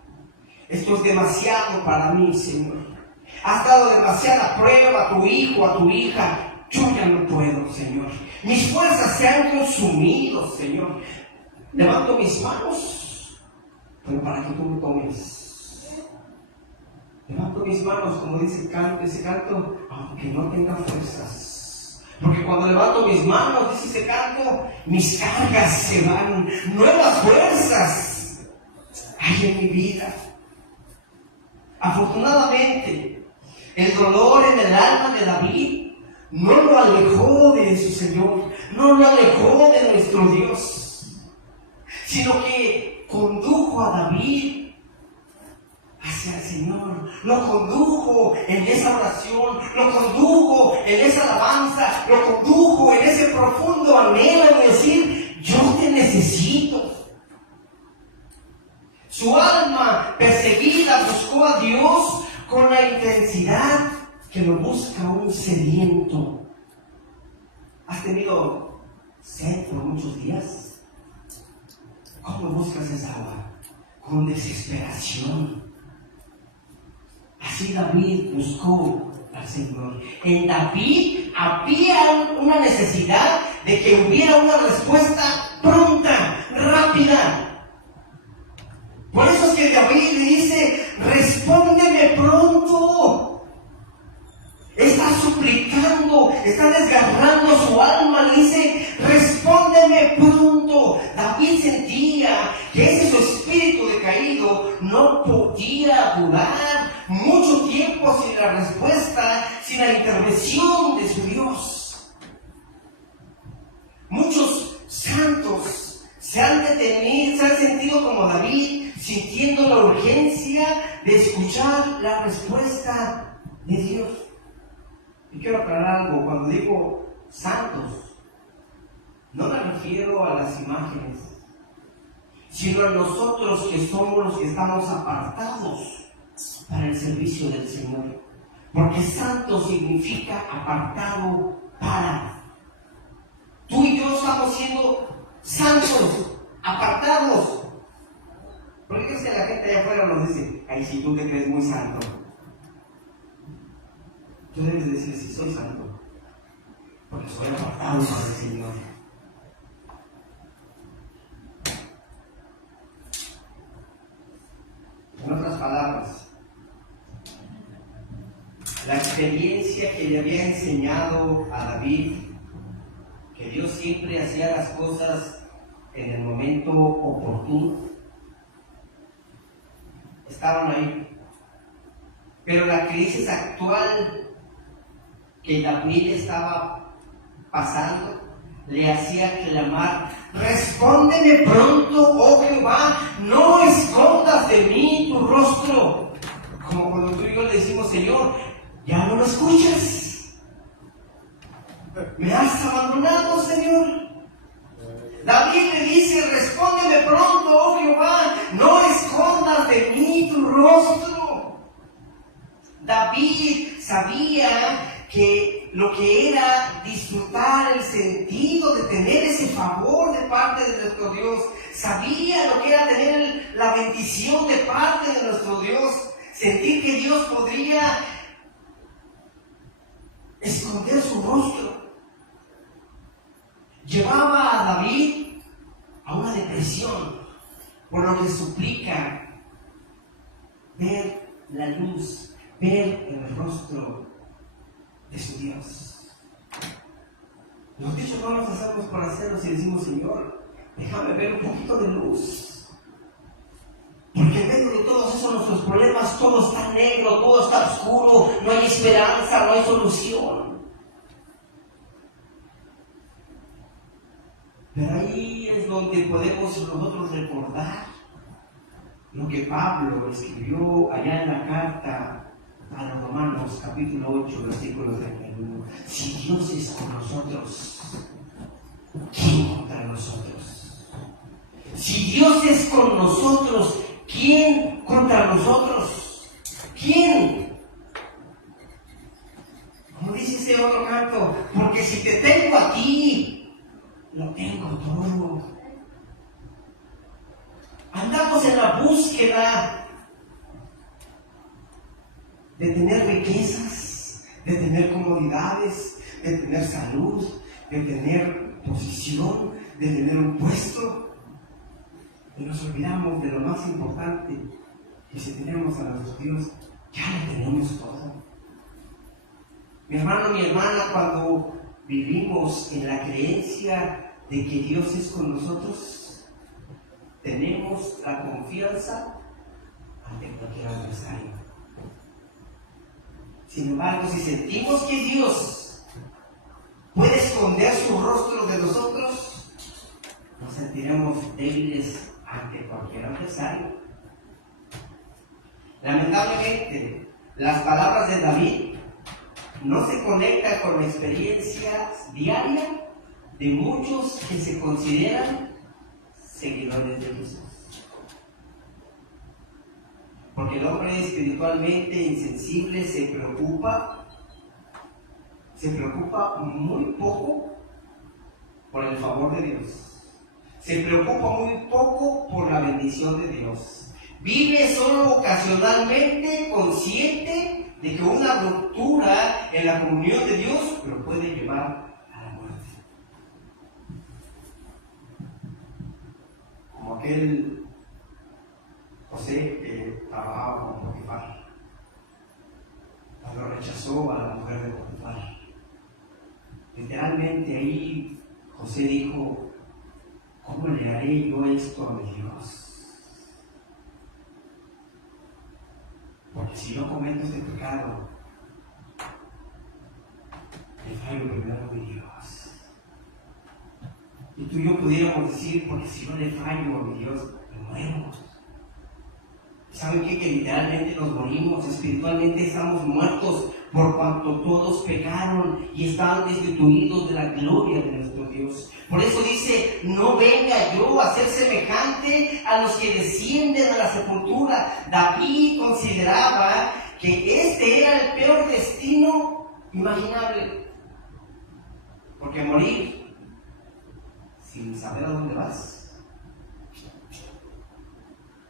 Esto es demasiado para mí, Señor. Has dado demasiada prueba a tu hijo, a tu hija. Yo ya no puedo, Señor. Mis fuerzas se han consumido, Señor. Levanto mis manos, pero para que tú me tomes. Levanto mis manos, como dice ese canto, aunque no tenga fuerzas. Porque cuando levanto mis manos, dice ese canto, mis cargas se van, nuevas fuerzas hay en mi vida. Afortunadamente, el dolor en el alma de David no lo alejó de su Señor, no lo alejó de nuestro Dios, sino que condujo a David hacia el Señor, lo condujo en esa oración, lo condujo en esa alabanza, lo condujo en ese profundo anhelo de decir, yo te necesito. Su alma perseguida buscó a Dios con la intensidad que lo busca un sediento. ¿Has tenido sed por muchos días? ¿Cómo buscas esa agua? Con desesperación. Así David buscó al Señor. En David había una necesidad de que hubiera una respuesta pronta, rápida. Por eso es que David le dice, respóndeme pronto. Está suplicando, está desgarrando su alma, le dice, respóndeme pronto. David sentía que ese su espíritu decaído no podía durar mucho tiempo sin la respuesta, sin la intervención de su Dios. Muchos santos se han detenido, se han sentido como David, sintiendo la urgencia de escuchar la respuesta de Dios. Y quiero aclarar algo, cuando digo santos, no me refiero a las imágenes, sino a nosotros que somos los que estamos apartados para el servicio del Señor. Porque santo significa apartado para. Tú y yo estamos siendo santos, apartados. ¿Por qué es que la gente allá afuera nos dice, ay, si tú te crees muy santo? Tú debes decir, si soy santo, porque soy apartado para el Señor. En otras palabras, la experiencia que le había enseñado a David, que Dios siempre hacía las cosas en el momento oportuno, estaban ahí. Pero la crisis actual que David estaba pasando le hacía clamar: respóndeme pronto, oh Jehová, no escondas de mí tu rostro. Como cuando tú y yo le decimos: Señor, ya no lo escuchas, me has abandonado, Señor. David le dice: respóndeme pronto, oh Jehová, no escondas de mí tu rostro. David sabía que lo que era disfrutar el sentido de tener ese favor de parte de nuestro Dios, sabía lo que era tener la bendición de parte de nuestro Dios, sentir que Dios podría esconder su rostro. Llevaba a David a una depresión, por lo que suplica ver la luz, ver el rostro de su Dios. Nosotros no nos hacemos por hacerlo si decimos: Señor, déjame ver un poquito de luz. Porque en medio de todos esos nuestros problemas, todo está negro, todo está oscuro, no hay esperanza, no hay solución. Pero ahí es donde podemos nosotros recordar lo que Pablo escribió allá en la carta a los Romanos, capítulo 8, versículo 31. Si Dios es con nosotros, ¿quién contra nosotros? Si Dios es con nosotros, ¿quién contra nosotros? ¿Quién? Como dice ese otro canto: porque si te tengo a ti, lo tengo todo. Andamos en la búsqueda de tener riquezas, de tener comodidades, de tener salud, de tener posición, de tener un puesto. Y nos olvidamos de lo más importante, que si tenemos a nuestro Dios, ya lo tenemos todo. Mi hermano, mi hermana, cuando vivimos en la creencia de que Dios es con nosotros, tenemos la confianza ante cualquier adversario. Sin embargo, si sentimos que Dios puede esconder su rostro de nosotros, nos sentiremos débiles ante cualquier adversario. Lamentablemente, las palabras de David no se conectan con la experiencia diaria de muchos que se consideran seguidores de Jesús. Porque el hombre espiritualmente insensible se preocupa muy poco por el favor de Dios. Se preocupa muy poco por la bendición de Dios. Vive solo ocasionalmente consciente de que una ruptura en la comunión de Dios lo puede llevar a la muerte. Como aquel José que trabajaba con Potifar, cuando rechazó a la mujer de Potifar. Literalmente ahí José dijo: ¿cómo le haré yo esto a mi Dios? Porque si yo cometo este pecado, le fallo primero a mi Dios. Y tú y yo pudiéramos decir: porque si yo le fallo a mi Dios, me muero. ¿Saben qué? Que literalmente nos morimos, espiritualmente estamos muertos, por cuanto todos pecaron y están destituidos de la gloria de nuestro Dios. Por eso dice: no venga yo a ser semejante a los que descienden a la sepultura. David consideraba que este era el peor destino imaginable, porque morir sin saber a dónde vas,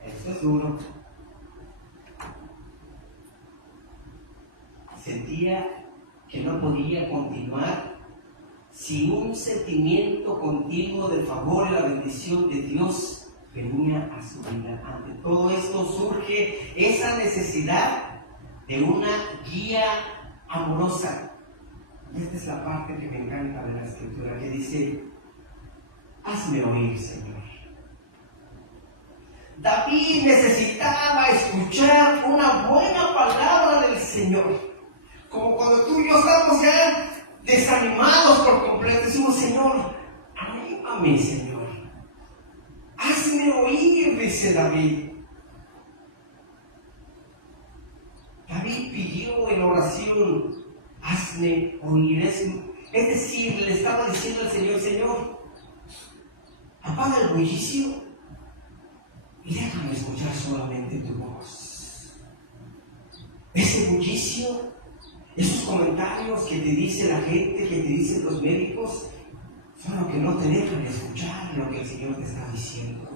esto es duro. Sentía que no podía continuar si un sentimiento continuo de favor y la bendición de Dios venía a su vida. Ante todo esto surge esa necesidad de una guía amorosa. Y esta es la parte que me encanta de la Escritura, que dice: hazme oír, Señor. David necesitaba escuchar una buena palabra del Señor. Como cuando tú y yo estamos ya desanimados por completo, decimos: Señor, háblame, Señor. Hazme oír, dice David. David pidió en oración, hazme oír. Es decir, le estaba diciendo al Señor, Señor, apaga el bullicio y déjame escuchar solamente tu voz. Ese bullicio, esos comentarios que te dice la gente, que te dicen los médicos, son los que no te dejan escuchar lo que el Señor te está diciendo.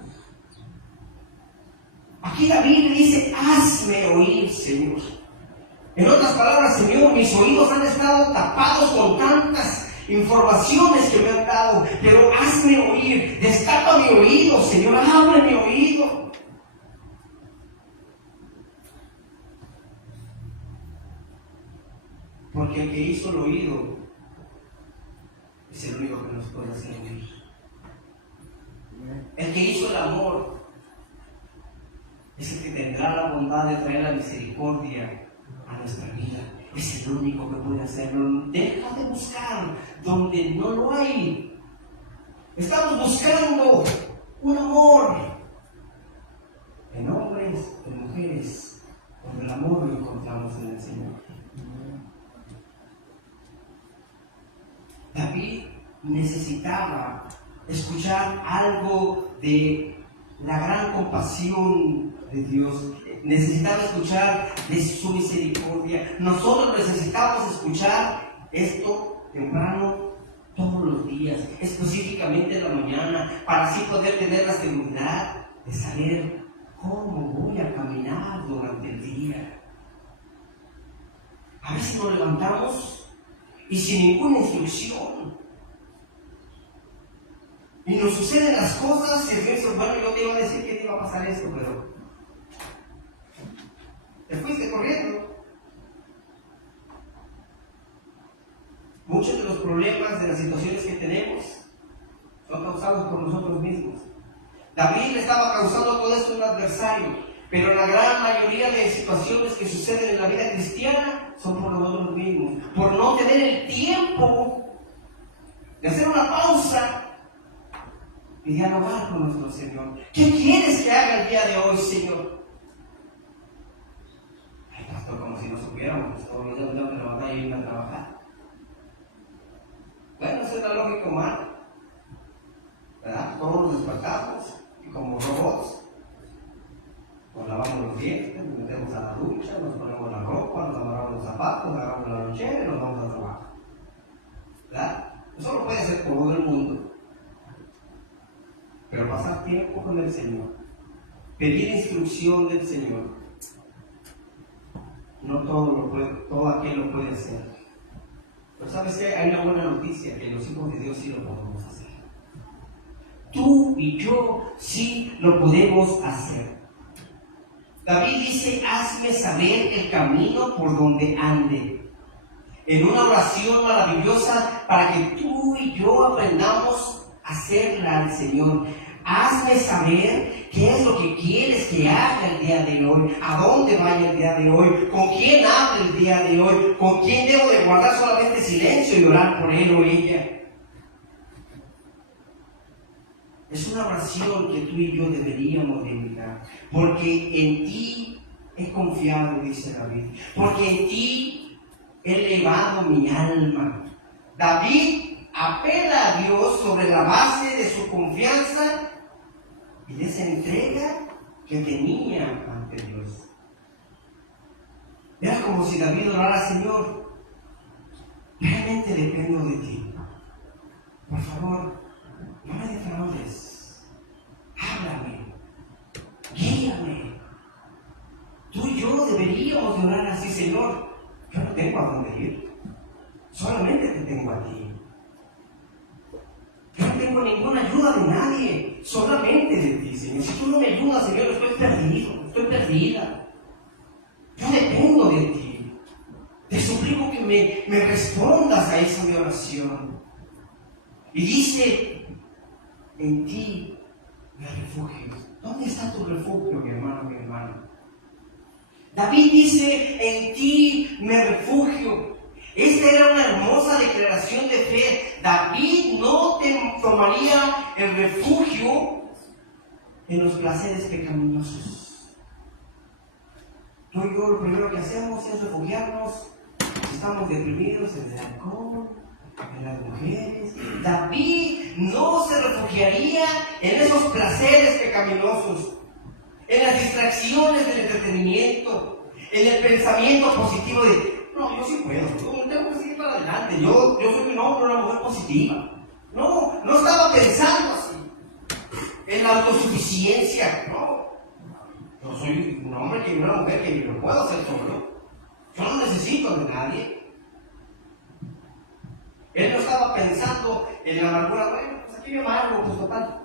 Aquí David dice, hazme oír, Señor. En otras palabras, Señor, mis oídos han estado tapados con tantas informaciones que me han dado, pero hazme oír, destapa mi oído, Señor, abre mi oído. Porque el que hizo el oído es el único que nos puede hacer oír. El que hizo el amor es el que tendrá la bondad de traer la misericordia a nuestra vida. Es el único que puede hacerlo. Deja de buscar donde no lo hay. Estamos buscando un amor en hombres, en mujeres, cuando el amor lo encontramos en el Señor. David necesitaba escuchar algo de la gran compasión de Dios. Necesitaba escuchar de su misericordia. Nosotros necesitamos escuchar esto temprano todos los días, específicamente en la mañana, para así poder tener la seguridad de saber cómo voy a caminar durante el día. A veces nos levantamos y sin ninguna instrucción. Y nos suceden las cosas y pienso, bueno, yo te iba a decir que te iba a pasar esto, pero te fuiste corriendo. Muchos de los problemas, de las situaciones que tenemos, son causados por nosotros mismos. David le estaba causando todo esto a un adversario, pero la gran mayoría de situaciones que suceden en la vida cristiana son por nosotros mismos, por no tener el tiempo de hacer una pausa y dialogar con nuestro Señor. ¿Qué quieres que haga el día de hoy, Señor? Ay, pastor, como si no supiéramos, pues todos los días tengo que levantar y irme a trabajar. Bueno, eso es la lógica humana, ¿verdad? Todos nos despertamos y como robots nos lavamos los dientes, nos metemos a la ducha, nos ponemos la ropa, nos amarramos los zapatos, agarramos la lonchera y nos vamos a trabajar, ¿verdad? Eso lo puede hacer todo el mundo. Pero pasar tiempo con el Señor, pedir instrucción del Señor, no todo aquel lo puede hacer. Pero ¿sabes qué? Hay una buena noticia, que los hijos de Dios sí lo podemos hacer. Tú y yo sí lo podemos hacer. David dice, hazme saber el camino por donde ande. En una oración maravillosa para que tú y yo aprendamos a hacerla al Señor. Hazme saber qué es lo que quieres que haga el día de hoy, a dónde vaya el día de hoy, con quién hable el día de hoy, con quién debo de guardar solamente silencio y orar por él o ella. Es una oración que tú y yo deberíamos de imitar, porque en ti he confiado, dice David, porque en ti he elevado mi alma. David apela a Dios sobre la base de su confianza y de esa entrega que tenía ante Dios. Era como si David orara, Señor, realmente dependo de ti. Por favor, no me defraudes. Háblame. Guíame. Tú y yo deberíamos de orar así, Señor. Yo no tengo a dónde ir. Solamente te tengo a ti. Yo no tengo ninguna ayuda de nadie, solamente de ti, Señor. Si tú no me ayudas, Señor, estoy perdido, estoy perdida. Yo dependo de ti. Te suplico que me respondas a esa mi oración. Y dice, en ti me refugio. ¿Dónde está tu refugio, mi hermano, mi hermana? David dice, en ti me refugio. Esta era una hermosa declaración de fe. David no tomaría el refugio en los placeres pecaminosos. Tú y yo lo primero que hacemos es refugiarnos. Estamos deprimidos en el alcohol, en las mujeres. David no se refugiaría en esos placeres pecaminosos, en las distracciones del entretenimiento, en el pensamiento positivo de no, yo sí puedo, yo tengo que seguir para adelante, yo soy un hombre, una mujer positiva. No estaba pensando así, en la autosuficiencia. No, yo soy un hombre y una mujer que lo puedo hacer solo. Yo no necesito de nadie. Él no estaba pensando en la amargura. Bueno, pues aquí me amargo, pues total.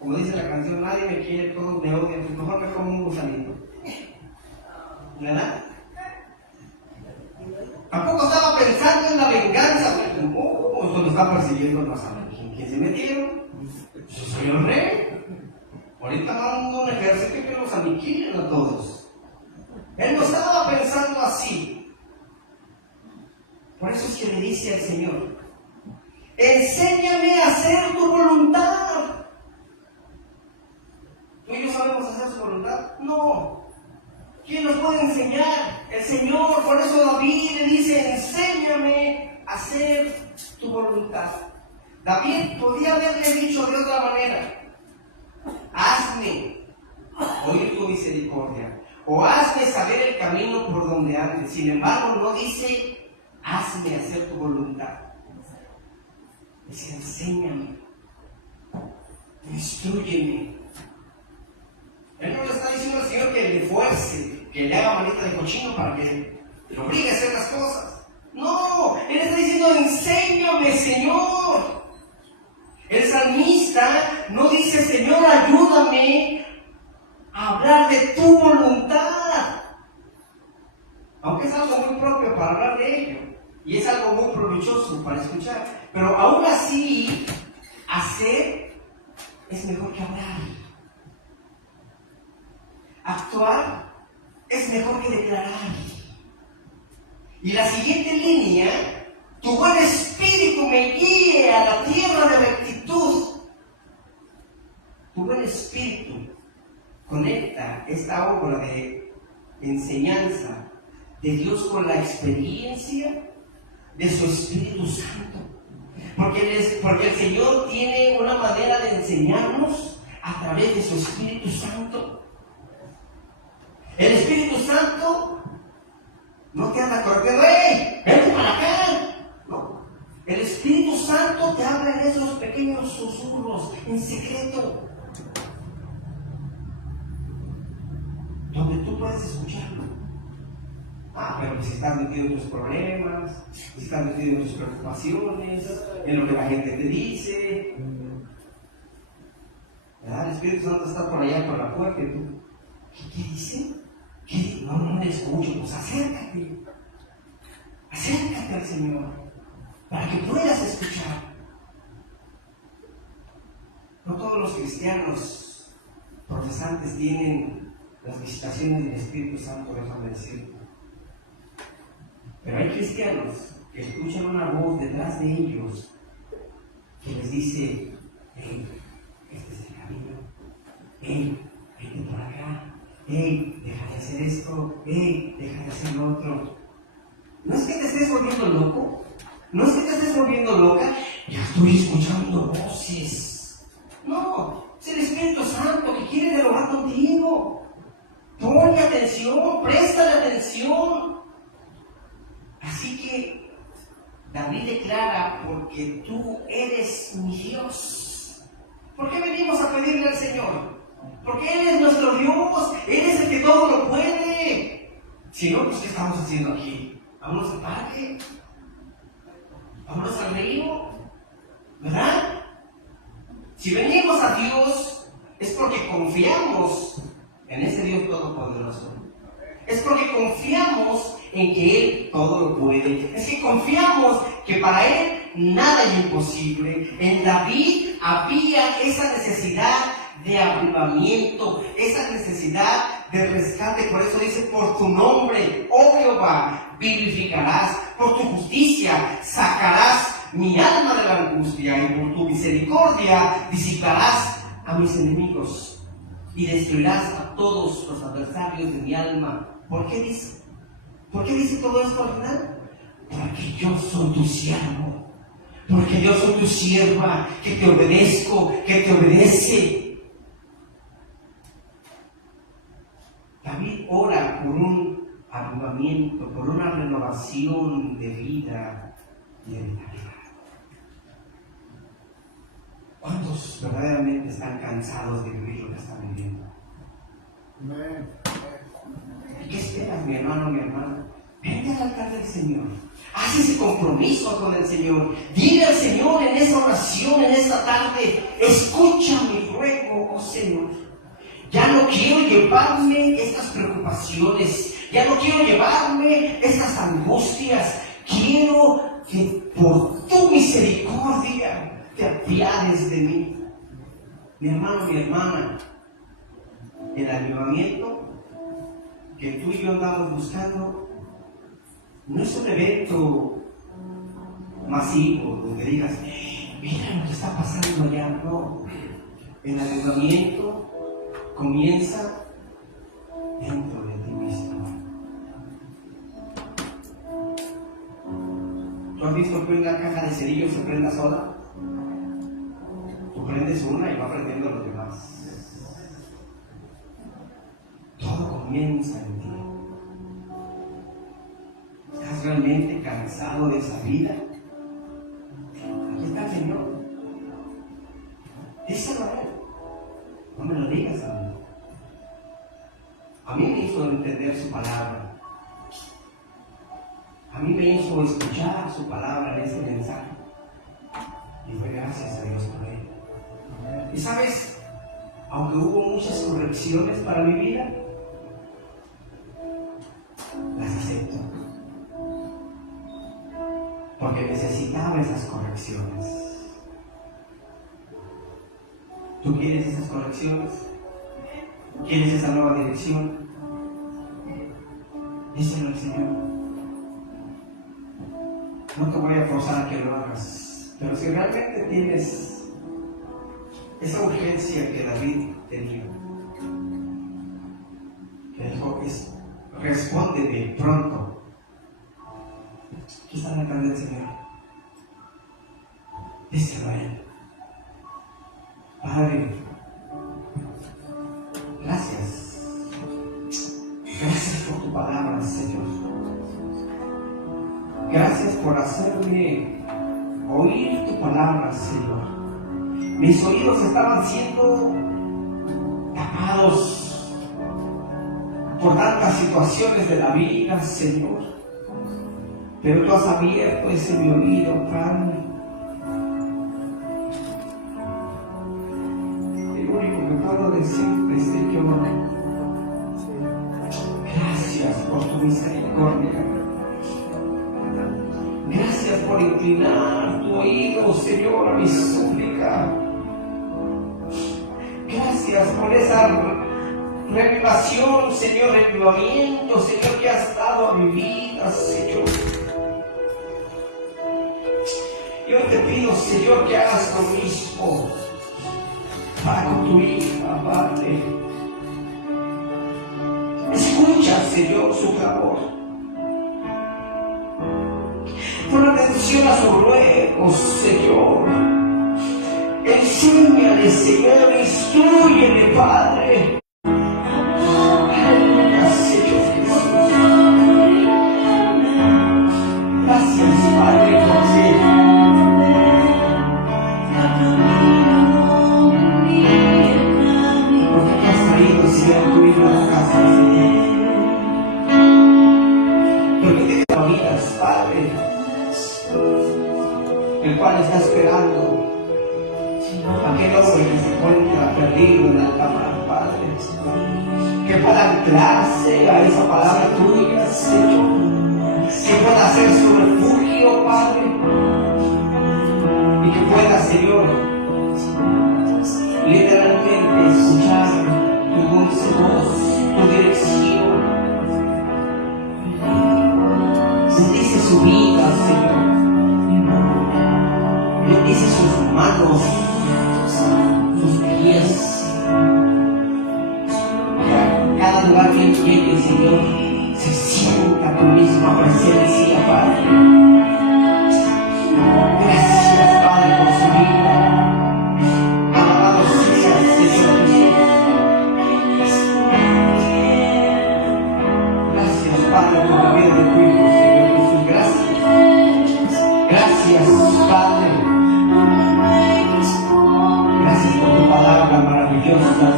Como dice la canción, nadie me quiere, todos me odian, pues mejor me como un gusanito. ¿Verdad? Tampoco estaba pensando en la venganza. Cuando está persiguiendo, no saben quién se metieron. Yo soy el rey. Ahorita mando un ejército que los aniquilen a todos. Él no estaba pensando así. Por eso es que le dice al Señor: enséñame a hacer tu voluntad. ¿Tú y yo sabemos hacer su voluntad? No. ¿Quién nos puede enseñar? El Señor. Por eso David le dice: enséñame a hacer tu voluntad. David podía haberle dicho de otra manera: hazme oír tu misericordia, o hazme saber el camino por donde andes. Sin embargo, no dice: hazme hacer tu voluntad. Dice: enséñame, instrúyeme. Él no le está diciendo al Señor que le fuerce, que le haga manita de cochino para que le obligue a hacer las cosas. No, Él está diciendo: enséñame, Señor. El salmista no dice: Señor, ayúdame a hablar de tu voluntad. Aunque es algo muy propio para hablar de ello, y es algo muy provechoso para escuchar. Pero aún así, hacer es mejor que hablar. Actuar es mejor que declarar. Y la siguiente línea: tu buen espíritu me guíe a la tierra de rectitud. Tu buen espíritu conecta esta obra de enseñanza de Dios con la experiencia de su Espíritu Santo. Porque el Señor tiene una manera de enseñarnos a través de su Espíritu Santo. El Espíritu Santo no te anda corriendo: ¡hey! ¡Vente para acá! No. El Espíritu Santo te habla en esos pequeños susurros, en secreto, donde tú puedes escucharlo. Pero si estás metido en tus problemas, si estás metido en tus preocupaciones, en lo que la gente te dice, ¿verdad? El Espíritu Santo está por allá por la puerta y tú: ¿qué dice? ¿Qué? No le escucho. Pues acércate al Señor para que puedas escuchar. No todos los cristianos protestantes tienen las visitaciones del Espíritu Santo, déjame decirlo. Pero hay cristianos que escuchan una voz detrás de ellos que les dice: hey, este es el camino. Hey, vete por acá. Hey, deja de hacer esto. Hey, deja de hacer lo otro. No es que te estés volviendo loco. No es que te estés volviendo loca. Ya estoy escuchando voces. No, es el Espíritu Santo que quiere dialogar contigo. Ponle atención, préstale atención. Así que David declara: porque tú eres mi Dios. ¿Por qué venimos a pedirle al Señor? Porque Él es nuestro Dios. Él es el que todo lo puede. Si no, pues ¿qué estamos haciendo aquí? Vámonos al parque, vámonos al río, ¿verdad? Si venimos a Dios es porque confiamos en ese Dios todopoderoso. Es porque confiamos en que Él todo lo puede. Es que confiamos que para Él nada es imposible. En David había esa necesidad de avivamiento, esa necesidad de rescate. Por eso dice: por tu nombre, oh Jehová, vivificarás, por tu justicia sacarás mi alma de la angustia, y por tu misericordia disiparás a mis enemigos y destruirás a todos los adversarios de mi alma. ¿Por qué dice? ¿Por qué dice todo esto al final? Porque yo soy tu siervo, porque yo soy tu sierva, que te obedezco, que te obedece. David ora por un avivamiento, por una renovación de vida y de vitalidad. ¿Cuántos verdaderamente están cansados de vivir lo que están viviendo? ¿Y qué esperas, mi hermano, mi hermana? Vente al altar del Señor. Haz ese compromiso con el Señor. Dile al Señor en esa oración, en esta tarde: escucha mi ruego, oh Señor. Ya no quiero llevarme estas preocupaciones. Ya no quiero llevarme estas angustias. Quiero que por tu misericordia te apiades de mí. Mi hermano, mi hermana, el avivamiento que tú y yo andamos buscando no es un evento masivo donde digas: mira lo que está pasando allá. No, el avivamiento comienza dentro de ti mismo. ¿Tú has visto que una caja de cerillos se prenda sola? Tú prendes una y va prendiendo los demás. Todo comienza en ti. ¿Estás realmente cansado de esa vida? Aquí está el Señor. Díselo a Él. No me lo digas a mí. A mí me hizo entender su palabra. A mí me hizo escuchar su palabra en este mensaje. Y fue gracias a Dios por él. Y sabes, aunque hubo muchas correcciones para mi vida, las acepto. Porque necesitaba esas correcciones. ¿Tú quieres esas correcciones? ¿Quieres esa nueva dirección? Díselo al Señor. No te voy a forzar a que lo hagas, pero si realmente tienes esa urgencia que David tenía, que dijo: respóndeme pronto. Aquí está la carne del Señor. Díselo a Él. Padre, gracias. Gracias por tu palabra, Señor. Gracias por hacerme oír tu palabra, Señor. Mis oídos estaban siendo tapados por tantas situaciones de la vida, Señor. Pero tú has abierto ese mi oído, Padre. El único que puedo decirte es que yo gracias por tu misericordia. Gracias por inclinar tu oído, Señor, a mi súplica. Gracias por esa revelación, Señor, revivamiento, Señor, que has dado a mi vida, Señor. Yo te pido, Señor, que hagas lo mismo para con tu hija, Padre. Escucha, Señor, su clamor. Pon atención a sus ruegos, Señor. Enséñale, Señor, instrúyele, Padre. Aleluya, Señor Jesús. Gracias, Padre, porque tú has traído, Señor, tu hijo a la casa, Señor. Porque tienes familias, Padre, el cual está esperando aquel hombre que se encuentra perdido en la cámara, Padre, que pueda anclarse a esa palabra tuya, Señor, que pueda ser su refugio, Padre, y que pueda, Señor, literalmente escuchar tu dulce voz, tu dirección. Bendice su vida, Señor. Bendice sus manos, sus pies. Cada lugar que llegue, Señor, se sienta tu misma presencia, Padre. Gracias, Padre, por su vida. Alabado seas, Señor Jesús. Gracias, Padre, por la vida de tu Hijo, Señor Jesús. Gracias. Gracias, Padre. Gracias por tu palabra maravillosa.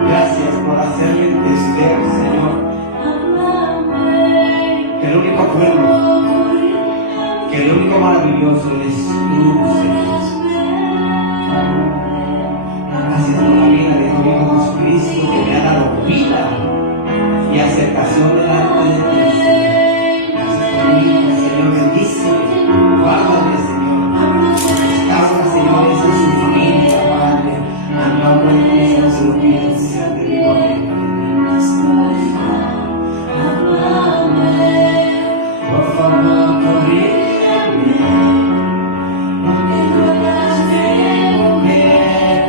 Gracias por hacerme entender, Señor, que el único bueno, que el único maravilloso es tú, Señor. Gracias por la vida de tu Hijo Jesucristo, que me ha dado vida y aceptación delante de ti, Señor. Gracias por mi Hijo, Señor, bendíceme, guárdame, Señor. Restaura, Señor, esa es su familia, Padre. En nombre de Cristo se lo pido, Señor, te digo amén. Por favor, corrígeme, porque tú has de volver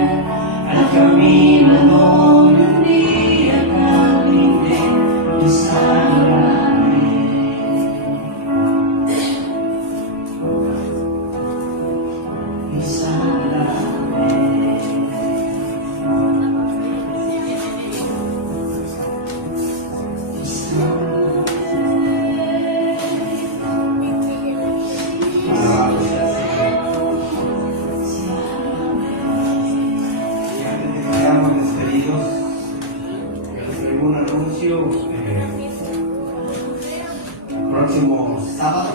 al camino donde un día caminé, y sáname. Y sáname. Un anuncio. Próximo sábado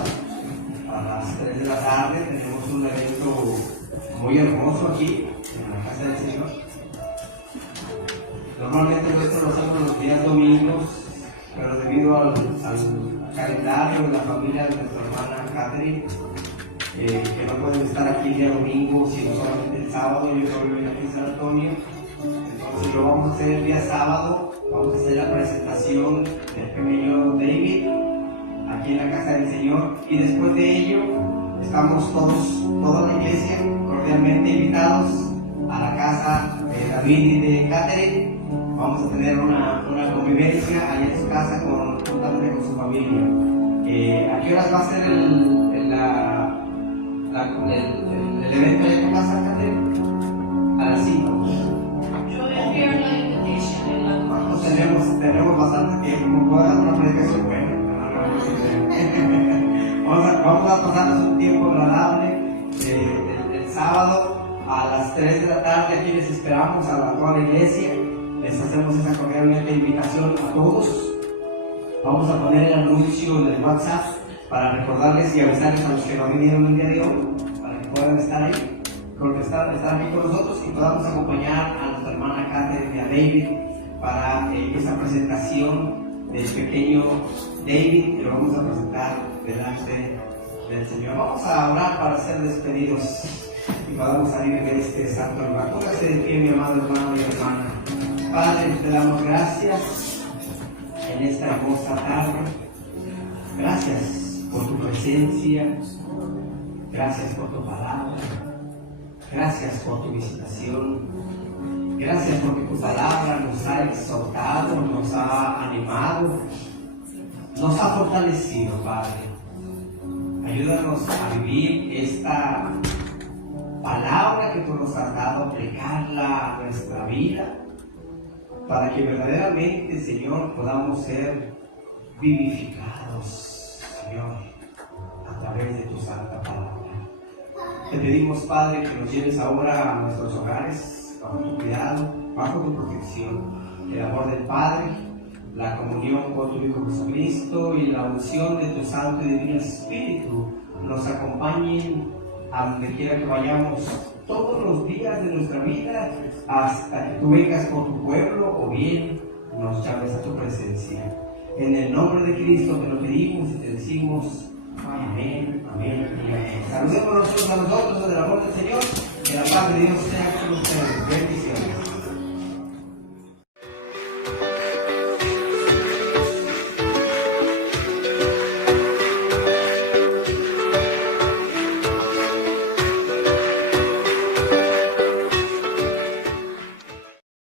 a las 3 de la tarde tenemos un evento muy hermoso aquí en la casa del Señor. Normalmente esto lo hacemos los días domingos, pero debido al calendario de la familia de nuestra hermana Catherine, que no pueden estar aquí el día domingo, sino solamente el sábado, yo creo que voy aquí en San Antonio. Entonces lo vamos a hacer el día sábado. Vamos a hacer la presentación del pequeño David aquí en la casa del Señor, y después de ello estamos toda la iglesia cordialmente invitados a la casa de David y de Catherine. Vamos a tener una convivencia allá en su casa juntamente con su familia. ¿A qué horas va a ser el evento allá en tu casa, Catherine? A las 5. Tenemos bastante tiempo, puedo dar una predicación buena. Vamos a pasarnos un tiempo agradable el sábado a las 3 de la tarde. Aquí les esperamos a toda la iglesia. Les hacemos esa cordialmente invitación a todos. Vamos a poner el anuncio en el WhatsApp para recordarles y avisarles a los que no vinieron el día de hoy, para que puedan estar ahí, estar aquí con nosotros y podamos acompañar a nuestra hermana Catherine y a David para esa presentación del pequeño David, que lo vamos a presentar delante del Señor. Vamos a orar para ser despedidos y podamos salir de este santo lugar. Póngase de pie, mi amado hermano y hermana. Padre, te damos gracias en esta hermosa tarde. Gracias por tu presencia. Gracias por tu palabra. Gracias por tu visitación. Gracias porque tu palabra nos ha exhortado, nos ha animado, nos ha fortalecido, Padre. Ayúdanos a vivir esta palabra que tú nos has dado, aplicarla a nuestra vida, para que verdaderamente, Señor, podamos ser vivificados, Señor, a través de tu santa palabra. Te pedimos, Padre, que nos lleves ahora a nuestros hogares, bajo tu cuidado, bajo tu protección, el amor del Padre, la comunión con tu Hijo Jesucristo y la unción de tu Santo y Divino Espíritu nos acompañen a donde quiera que vayamos todos los días de nuestra vida, hasta que tú vengas con tu pueblo o bien nos llames a tu presencia. En el nombre de Cristo te lo pedimos y te decimos amén, amén y amén. Saludémonos a nosotros en el amor del Señor. Que la paz de Dios sea con ustedes. Bendiciones.